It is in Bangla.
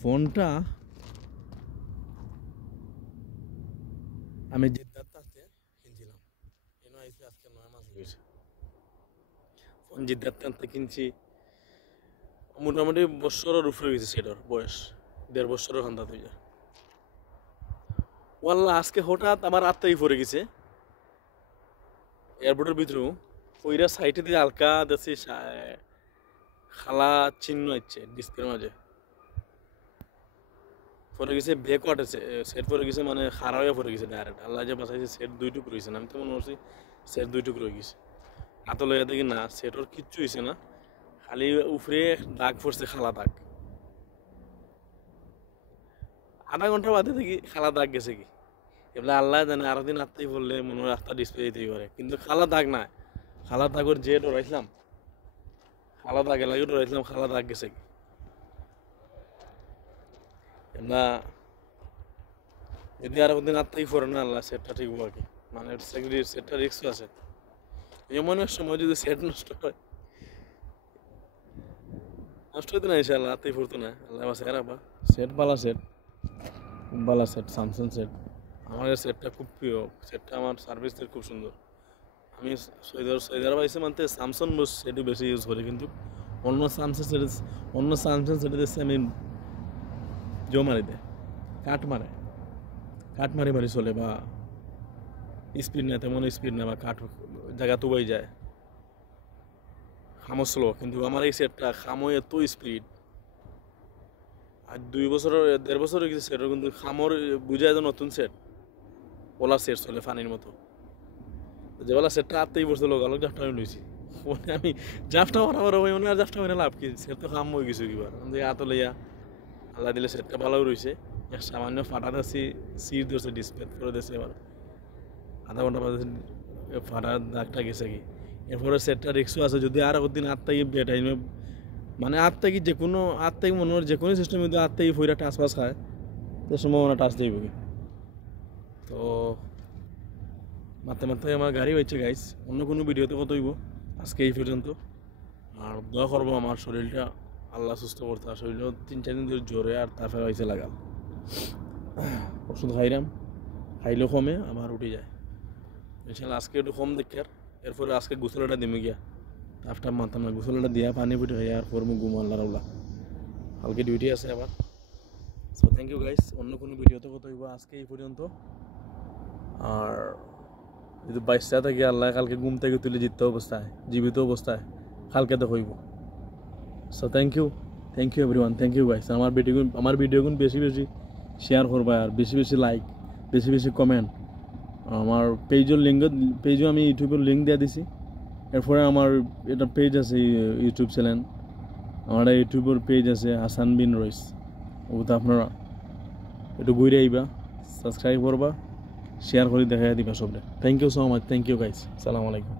ফোনটা আমি জিদ্দার থাকতে কিনছিলাম, আইসি আজকে 9 মাস হয়েছে। ফোন জিদ্দার থাকতে কিনছি, মোটামুটি বছরের উপরে গেছে, সেটার বয়স 1.5 বছরের খান্দা তুই যা। ওয়াল্লা আজকে হঠাৎ আমার আত্মাই পড়ে গেছে এয়ারপোর্টের ভিতরেও, ওইরা সাইডে দিয়ে হালকা দেখছি খালা চিহ্ন হচ্ছে ডিসপ্লের মাঝে পরে গেছে, ব্যাকওয়ার্ড আছে সেট পরে গেছে, মানে খারাপ হয়ে পড়ে গেছে ডাইরেক্ট। আল্লাহ যে বাঁচাইছে, সেট 2 টুকরো হয়েছে না, আমি তো মনে করছি সেট 2 টুকরো হয়ে গেছে। হাতে লইয়া দেখি না, সেটর কিচ্ছু হয়েছে না, খালি উপরে দাগ পড়ছে, খালা দাগ। আধা ঘন্টা বাদে দেখি খালা দাগ গেছে কি, এবার আল্লাহ জানে, আরো দিন আত্মাই বললে মনে হয় রাস্তা ডিসপ্লে দিতেই পারে, কিন্তু খালা দাগ না। খালা দাগর যে ডরাইছিলাম, খালা দাগে লাগে ডরাইছিলাম, খালা দাগ গেছে কি। এমনা যদি আর দিন আত্মাই পড়ে না, আল্লাহ সেটটা ঠিক আর কি, মানে সেটটা রিস্ক আছে। এমন এক সময় যদি সেট নষ্ট হয়, নষ্ট হইতো না ইনশাআল্লাহ, আত্মাই পড়তো না, আল্লাহ বাসে রাখবা। সেট বালা সেট, খুব বালা সেট, স্যামসাং সেট। আমার এই সেটটা খুব প্রিয়, সেটটা আমার সার্ভিসটা খুব সুন্দর। আমি সৌদি আরব আইসি মানতে স্যামসাং সেটই বেশি ইউজ করি, কিন্তু অন্য স্যামসাং সেটে দেখছি আমি জো মারি দেয়, কাট মারি মারি চলে, বা স্পিড নেয়, তেমন স্পিড নেয়, বা কাঠ জায়গা তুবাই যায়, খামো স্লো। কিন্তু আমার এই সেটটা খামো এত স্পিড, আর 2 বছর 1.5 বছর হয়ে গেছে সেটের, কিন্তু খামোর বুঝায় যে নতুন সেট, ওলা সেট চলে ফানির মতো। যেবেলা সেটটা আত্মাই বসছে, লোক আলোক জাফটা আমি লইছি, মানে আমি জাফটা মারা ওই মনে আর জাফটা মেরে লাভ কি, সেট তো খাম হয়ে গেছে কিবার আত লইয়া। আল্লাহ দিলে সেটটা ভালো রয়েছে, এক সামান্য ফাটা দিচ্ছি, সিট ধরছে ডিসপ্লে করে দিয়েছে, এবার আধা ঘন্টা বাদে ফাটার দাগটা গেছে কি। এরপরে সেটটা রিক্সও আছে, যদি আর একদিন আত্মাই বেটাইমে, মানে আত্মা কি যে কোনো আত্মাই মনে হয় যে কোনো সিস্টেম যদি আত্মাই ফইরা টাচ পাস খায়, তো সম্ভাবনা টাচ দেব কি। তো মাত্র আমার গাড়ি হয়েছে গাইস, অন্য কোনো ভিডিওতে কত হইব, আজকে এই পর্যন্ত। আর দোয়া করবো আমার শরীরটা আল্লাহ সুস্থ করতে, আর শরীরও 3-4 দিন ধরে জ্বরে, আর তারপরে হয়েছে লাগাল ওষুধ খাইলেও কমে, আবার উঠে যায়। ইনশাল্লাহ আজকে একটু কম দেখার, এরপরে আজকে গোসলটা দিমে গিয়া, আফটার মাতাম না, গোসলটা দিয়া পানি ফুটে হয়ে আর পর ঘুম আল্লাহ রাউলা, কালকে ডিউটি আছে আবার। সো থ্যাংক ইউ গাইস, অন্য কোনো ভিডিওতে কত হইব, আজকে এই পর্যন্ত। আর যদি বাইশটা থাকি আল্লাহ কালকে ঘুম থেকে তুলে জীবিত অবস্থায় কালকে তো হইব। So thank you everyone, thank you guys. আমার ভিডিওগুলো বেশি বেশি শেয়ার করবা, আর বেশি বেশি লাইক, বেশি বেশি কমেন্ট। আমার পেজও আমি ইউটিউবের লিঙ্ক দিয়ে দিছি। এরপরে আমার এটা পেজ আছে, ইউটিউব চ্যানেল, আমার ইউটিউবের পেজ আছে হাসান বিন রইস, ওটা আপনারা একটু ঘুরে আইবা, সাবস্ক্রাইব করবা, শেয়ার করে দেখা দিবা সবরে। Thank you so much, thank you guys, সালামু আলাইকুম।